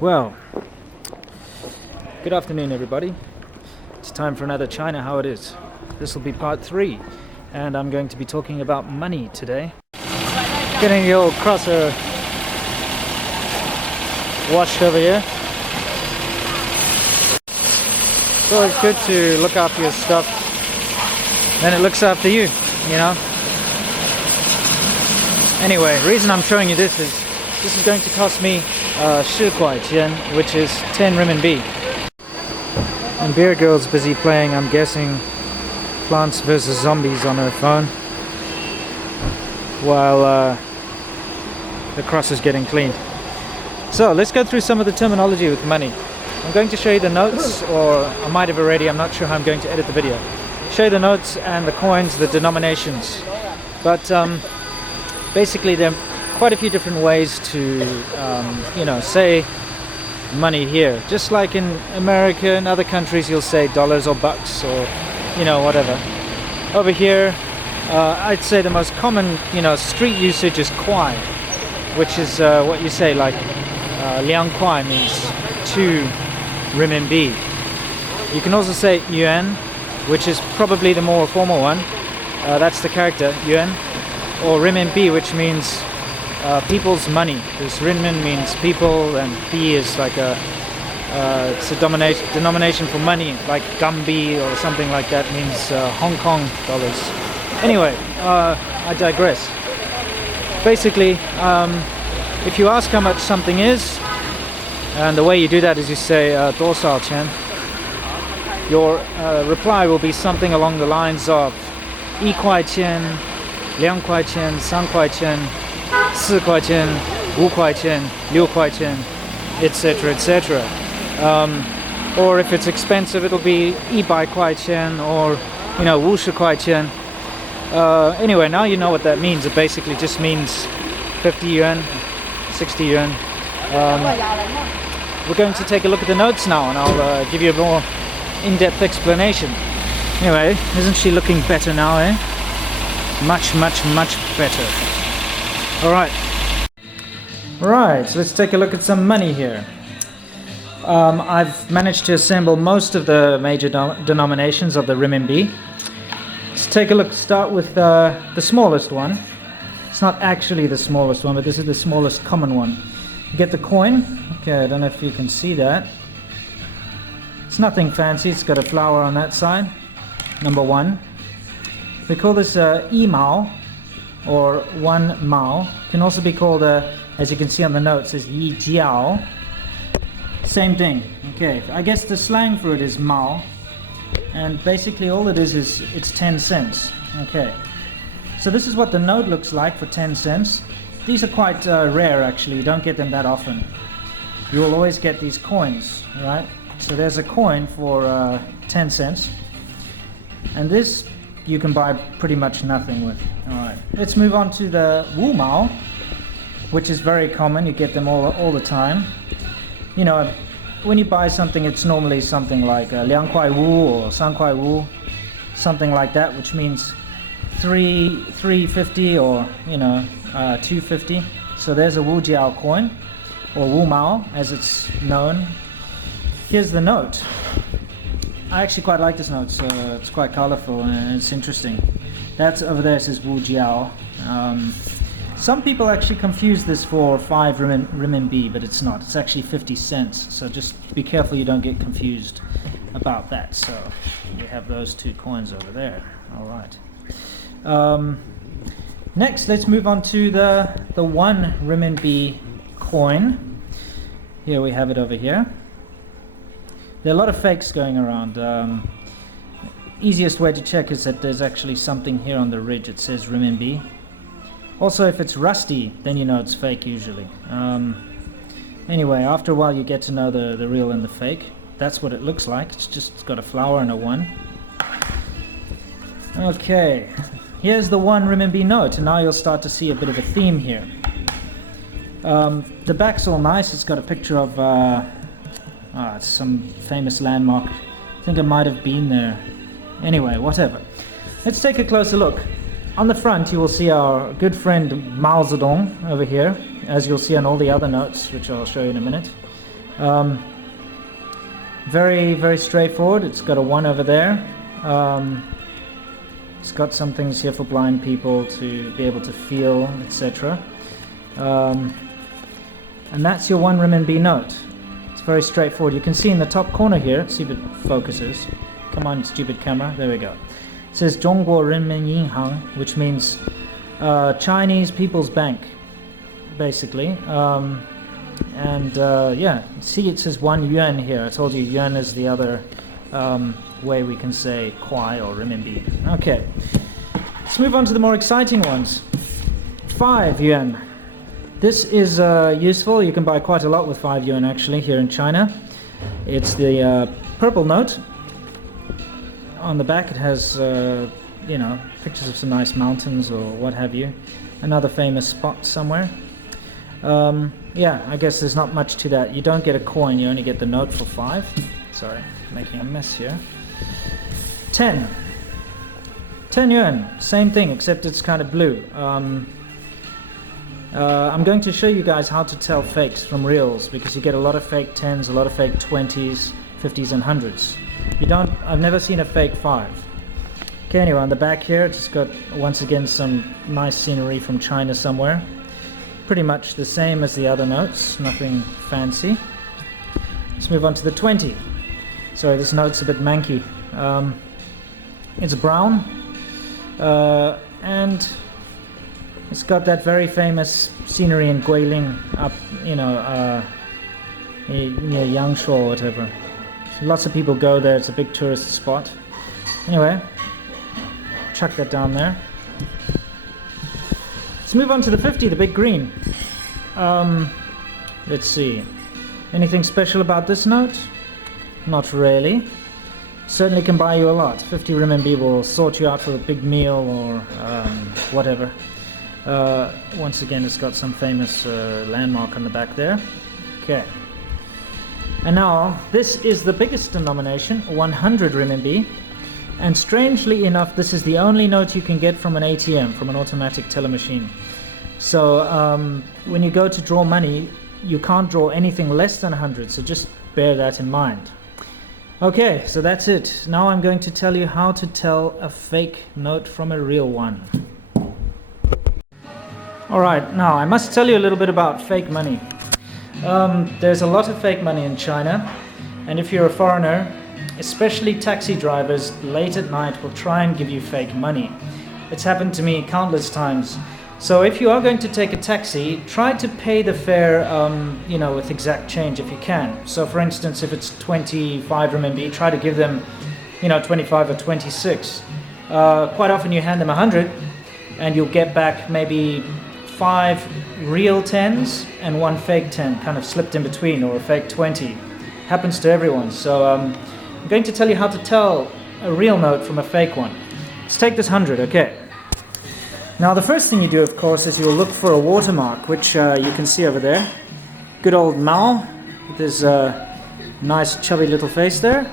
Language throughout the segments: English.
Well, good afternoon everybody. It's time for another China How It Is. This will be part 3 and I'm going to be talking about money today. Getting the old crosser washed over here. It's always good to look after your stuff, then it looks after you, you know. Anyway, the reason I'm showing you this is going to cost me 10 kuai qian, which is 10 renminbi. And Beer Girl's busy playing, I'm guessing, Plants vs. Zombies on her phone, while the cross is getting cleaned. So let's go through some of the terminology with money. I'm going to show you the notes, or I might have already, I'm not sure how I'm going to edit the video. Show you the notes and the coins, the denominations. But basically there are quite a few different ways to, say money here. Just like in America and other countries, you'll say dollars or bucks or, whatever. Over here, I'd say the most common, street usage is kuai, which is what you say, like liang kuai means 2 renminbi. You can also say yuan, which is probably the more formal one. That's the character, yuan. Or renminbi, which means people's money. Because renmin means people, and bi is like it's a denomination for money, like gambi or something like that, means Hong Kong dollars. Anyway, I digress. Basically, if you ask how much something is, and the way you do that is you say 多少钱, your reply will be something along the lines of 1块钱, 2块钱, 3块钱, 4块钱, 5块钱, 6块钱, etc., etc. Or if it's expensive, it'll be 100块钱 or, 50块钱. Anyway, now you know what that means. It basically just means 50 yuan, 60 yuan. We're going to take a look at the notes now, and I'll give you a more in-depth explanation. Anyway, isn't she looking better now, eh? Much, much, much better. Alright. Right, so let's take a look at some money here. I've managed to assemble most of the major denominations of the renminbi. Let's take a look, start with the smallest one. It's not actually the smallest one, but this is the smallest common one. You get the coin. Okay, I don't know if you can see that. It's nothing fancy, it's got a flower on that side. Number 1. We call this yi mao, or 1 mao. Can also be called, as you can see on the note, it says yi jiao. Same thing. Okay, I guess the slang for it is mao. And basically all it is it's 10 cents. Okay, so this is what the note looks like for 10 cents. These are quite rare actually, you don't get them that often. You will always get these coins, right? So there's a coin for 10 cents. And this you can buy pretty much nothing with. Alright, let's move on to the wu mao, which is very common, you get them all the time. When you buy something, it's normally something like 2块wu or 3块wu, something like that, which means 350 or 250. So there's a wu jiao coin, or wu mao as it's known. Here's the note. I actually quite like this note, so it's quite colorful and it's interesting. That's over there, it says wu jiao. Some people actually confuse this for 5 renminbi, but it's not. It's actually 50 cents. So just be careful you don't get confused about that. So you have those 2 coins over there. All right. Next, let's move on to the 1 renminbi coin. Here we have it over here. There are a lot of fakes going around. Easiest way to check is that there's actually something here on the ridge. It says renminbi. Also, if it's rusty, then you know it's fake usually. Anyway, after a while you get to know the real and the fake. That's what it looks like. It's got a flower and a 1. Okay, here's the 1 renminbi note, and now you'll start to see a bit of a theme here. The back's all nice. It's got a picture of it's some famous landmark. I think I might have been there. Anyway, whatever. Let's take a closer look. On the front you will see our good friend Mao Zedong over here, as you'll see on all the other notes, which I'll show you in a minute. Very, very straightforward. It's got a 1 over there. It's got some things here for blind people to be able to feel, etc. And that's your 1 renminbi note. It's very straightforward. You can see in the top corner here, let's see if it focuses. Come on, stupid camera. There we go. It says 中国人民银行, which means Chinese People's Bank, basically. Yeah, see it says 1 yuan here. I told you yuan is the other way we can say kwai or renminbi. Okay, let's move on to the more exciting ones. 5 yuan. This is useful. You can buy quite a lot with 5 yuan actually here in China. It's the purple note. On the back it has you know, pictures of some nice mountains or what have you. Another famous spot somewhere. Yeah, I guess there's not much to that. You don't get a coin, you only get the note for 5. Sorry, making a mess here. 10. 10 yuan, same thing, except it's kind of blue. I'm going to show you guys how to tell fakes from reals, because you get a lot of fake 10s, a lot of fake 20s, 50s and 100s. I've never seen a fake 5. Okay, anyway, on the back here, it's got, once again, some nice scenery from China somewhere. Pretty much the same as the other notes, nothing fancy. Let's move on to the 20. Sorry, this note's a bit manky. It's brown, and it's got that very famous scenery in Guilin, up, you know, near Yangshuo or whatever. Lots of people go there, it's a big tourist spot. Anyway, chuck that down there. Let's move on to the 50, the big green. Let's see. Anything special about this note? Not really. Certainly can buy you a lot. 50 renminbi will sort you out for a big meal or whatever. Once again, it's got some famous landmark on the back there. Okay. And now, this is the biggest denomination, 100 renminbi. And strangely enough, this is the only note you can get from an ATM, from an automatic teller machine. So when you go to draw money, you can't draw anything less than 100, so just bear that in mind. Okay, so that's it. Now I'm going to tell you how to tell a fake note from a real one. Alright, now I must tell you a little bit about fake money. There's a lot of fake money in China, and if you're a foreigner, especially taxi drivers late at night will try and give you fake money. It's happened to me countless times. So if you are going to take a taxi, try to pay the fare you know, with exact change if you can. So for instance, if it's 25 renminbi, try to give them, you know, 25 or 26. Quite often you hand them 100 and you'll get back maybe 5 real 10s and 1 fake 10 kind of slipped in between, or a fake 20. Happens to everyone. So I'm going to tell you how to tell a real note from a fake one. Let's take this 100, okay. Now the first thing you do, of course, is you'll look for a watermark, which you can see over there. Good old Mao, with his nice chubby little face there.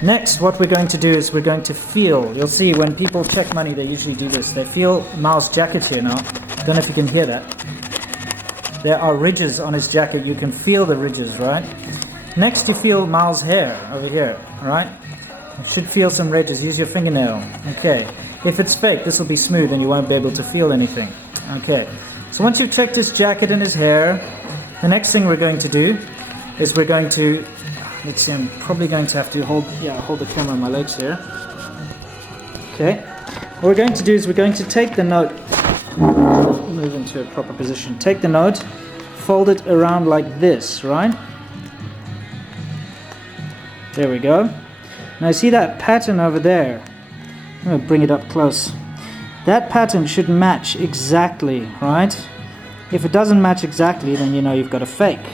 Next, what we're going to do is we're going to feel. You'll see when people check money, they usually do this. They feel Mao's jacket here now. Don't know if you can hear that. There are ridges on his jacket. You can feel the ridges, right? Next, you feel Mao's hair over here, all right? You should feel some ridges. Use your fingernail. Okay. If it's fake, this will be smooth and you won't be able to feel anything. Okay. So once you've checked his jacket and his hair, the next thing we're going to do is we're going to, let's see, I'm probably going to have to hold the camera on my legs here. Okay. What we're going to do is we're going to take the note, move into a proper position. Take the note, fold it around like this, right? There we go. Now see that pattern over there? I'm going to bring it up close. That pattern should match exactly, right? If it doesn't match exactly, then you know you've got a fake.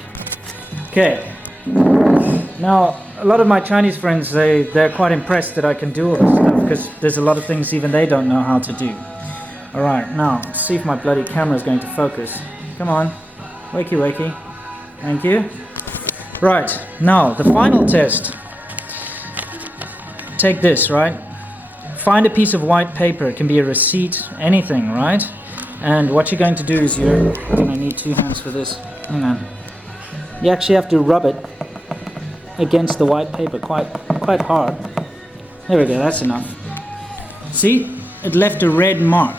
Okay. Now, a lot of my Chinese friends, they're quite impressed that I can do all this stuff, because there's a lot of things even they don't know how to do. Alright, now, let's see if my bloody camera is going to focus. Come on. Wakey, wakey. Thank you. Right, now, the final test. Take this, right? Find a piece of white paper. It can be a receipt, anything, right? And what you're going to do is you're going to need 2 hands for this. Hang on. you actually have to rub it against the white paper quite hard. There we go, that's enough. See, it left a red mark.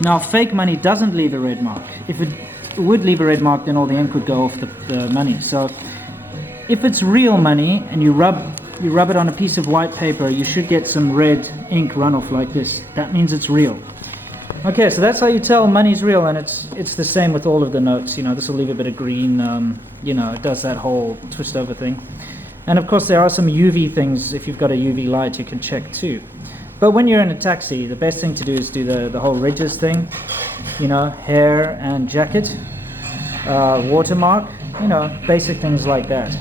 Now fake money doesn't leave a red mark. If it would leave a red mark, then all the ink would go off the money. So if it's real money and you rub it on a piece of white paper, you should get some red ink runoff like this. That means it's real. Okay, so that's how you tell money's real, and it's the same with all of the notes. You know, this will leave a bit of green. You know, it does that whole twist over thing. And of course there are some UV things. If you've got a UV light, you can check too. But when you're in a taxi, the best thing to do is do the whole ridges thing. You know, hair and jacket, watermark, you know, basic things like that.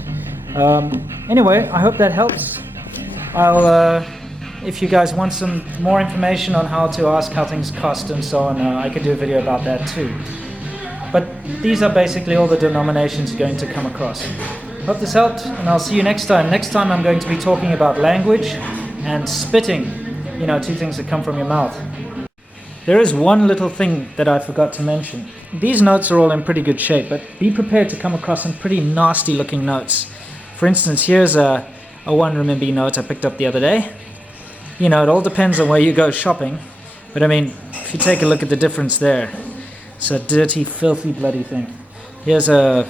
Anyway, I hope that helps. If you guys want some more information on how to ask how things cost and so on, I could do a video about that too. But these are basically all the denominations you're going to come across. Hope this helped, and I'll see you next time. Next time I'm going to be talking about language and spitting. You know, two things that come from your mouth. There is one little thing that I forgot to mention. These notes are all in pretty good shape, but be prepared to come across some pretty nasty looking notes. For instance, here's a 1 renminbi note I picked up the other day. You know, it all depends on where you go shopping, but I mean, if you take a look at the difference there, it's a dirty, filthy, bloody thing. Here's a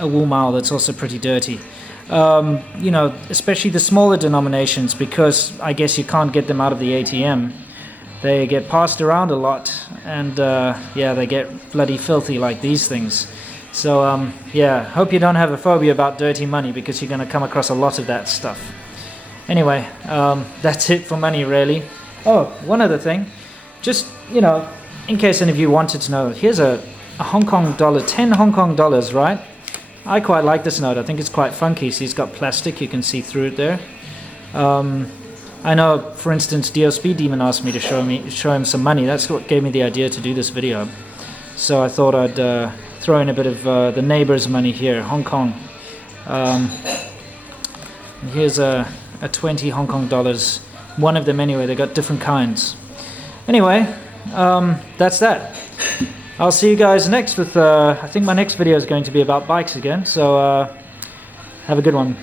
Wu Mao that's also pretty dirty. You know, especially the smaller denominations, because I guess you can't get them out of the ATM. They get passed around a lot, and yeah, they get bloody filthy like these things. So yeah, hope you don't have a phobia about dirty money, because you're going to come across a lot of that stuff. Anyway, that's it for money really. Oh, one other thing, just, you know, in case any of you wanted to know, here's a Hong Kong dollar, 10 Hong Kong dollars, right? I quite like this note. I think it's quite funky. See, it's got plastic. You can see through it there. I know, for instance, DOSB Demon asked me to show him some money. That's what gave me the idea to do this video. So I thought I'd throw in a bit of the neighbor's money here, Hong Kong. Here's a 20 Hong Kong dollars. One of them anyway. They got different kinds. Anyway, that's that. I'll see you guys next with, I think my next video is going to be about bikes again, so have a good one.